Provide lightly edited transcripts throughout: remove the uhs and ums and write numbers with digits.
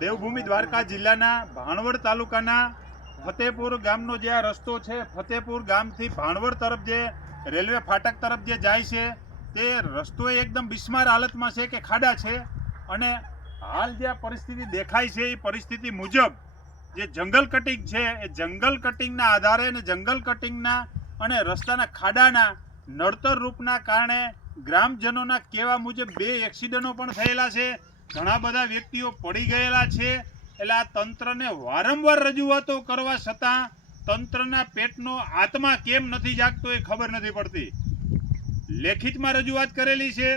દેવભૂમિ દ્વારકા જિલ્લાના ભાણવડ તાલુકાના ફતેપુર ગામનો જે આ રસ્તો છે, ફતેપુર ગામથી ભાણવડ તરફ જે રેલવે ફાટક તરફ જે જાય છે તે રસ્તો એકદમ બિસ્માર હાલતમાં છે કે ખાડા છે. અને હાલ જે આ પરિસ્થિતિ દેખાય છે એ પરિસ્થિતિ મુજબ જે જંગલ કટિંગ છે એ જંગલ કટિંગના આધારે અને જંગલ કટિંગના અને રસ્તાના ખાડાના નડતર રૂપના કારણે ગ્રામજનોના કહેવા મુજબ 2 એક્સિડન્ટો પણ થયેલા છે. ઘણા બધા વ્યક્તિઓ પડી ગયેલા છે. એટલે આ તંત્રને વારંવાર રજૂઆતો કરવા છતાં તંત્રના પેટનો આત્મા કેમ નથી જાગતો એ ખબર નથી પડતી. લેખિતમાં રજૂઆત કરેલી છે,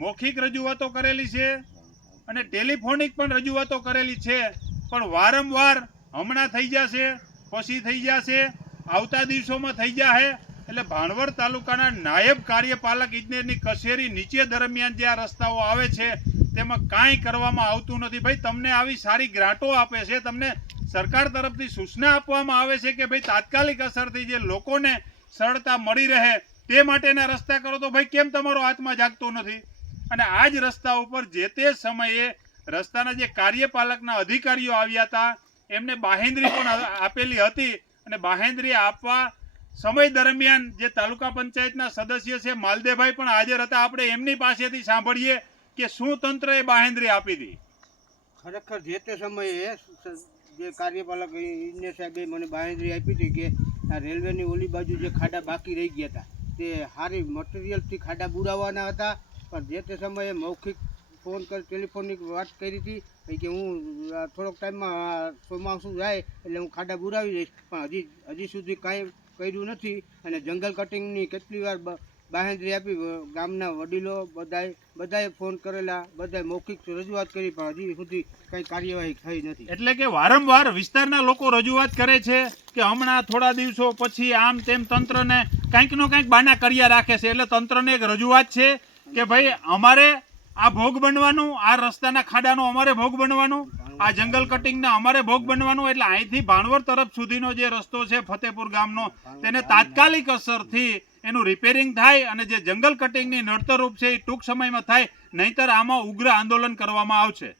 મૌખિક રજૂઆતો કરેલી છે અને ટેલિફોનિક પણ રજૂઆતો કરેલી છે, પણ વારંવાર હમણાં થઈ જશે, પછી થઈ જશે, આવતા દિવસોમાં થઈ જશે. એટલે ભાણવડ તાલુકાના નાયબ કાર્યપાલક ઇજનેરની કચેરી નીચે દરમિયાન જે આ રસ્તાઓ આવે છે તેમાં કાંઈ કરવામાં આવતું નથી. ભાઈ, તમને આવી સારી ગ્રાન્ટો આપે છે, તમને સરકાર તરફથી સૂચના આપવામાં આવે છે કે ભાઈ તાત્કાલિક અસરથી જે લોકોને સરળતા મળી રહે તે માટેના રસ્તા કરો, તો ભાઈ કેમ તમારો આત્મા જાગતો નથી? અને આ જ રસ્તા ઉપર જે તે સમયે રસ્તાના જે કાર્યપાલકના અધિકારીઓ આવ્યા હતા એમને બાહેંધરી પણ આપેલી હતી. અને બાહેંધરી આપવા સમય દરમિયાન જે તાલુકા પંચાયતના સદસ્ય છે માલદેભાઈ પણ હાજર હતા. આપણે એમની પાસેથી સાંભળીએ કે શું તંત્રએ બાહેંધરી આપી હતી. ખરેખર જે તે સમયે જે કાર્યપાલક ઇજનેર સાહેબે મને બાહેંધરી આપી હતી કે આ રેલવેની ઓલી બાજુ જે ખાડા બાકી રહી ગયા હતા તે સારી મટીરિયલથી ખાડા બુરાવવાના હતા. પણ જે તે સમયે મૌખિક ફોન કરી ટેલિફોનિક વાત કરી હતી કે હું થોડોક ટાઈમમાં ચોમાસું જાય એટલે હું ખાડા બુરાવી દઈશ, પણ હજી સુધી કાંઈ કર્યું નથી. અને જંગલ કટિંગની કેટલી વાર બાહેંધરી આપી, ગામના વડીલો બધાએ ફોન કરેલા, બધાએ મૌખિક રજૂઆત કરી, પણ હજી સુધી કંઈ કાર્યવાહી થઈ નથી. એટલે કે વારંવાર વિસ્તારના લોકો રજૂઆત કરે છે કે હમણાં થોડા દિવસો પછી આમ તેમ તંત્રને કંઈકનો કંઈક બાના કર્યા રાખે છે. એટલે તંત્રને એક રજૂઆત છે કે ભાઈ અમારે આ ભોગ બનવાનું, આ રસ્તાના ખાડાનો અમારે ભોગ બનવાનું, આ જંગલ કટિંગના અમારે ભોગ બનવાનું. એટલે અહીંથી ભાણવડ તરફ સુધીનો જે રસ્તો છે ફતેપુર ગામનો તેને તાત્કાલિક અસરથી એનું રિપેરિંગ થાય અને જે જંગલ કટિંગની નડતરરૂપ છે એ ટૂંક સમયમાં થાય, નહીંતર આમાં ઉગ્ર આંદોલન કરવામાં આવશે.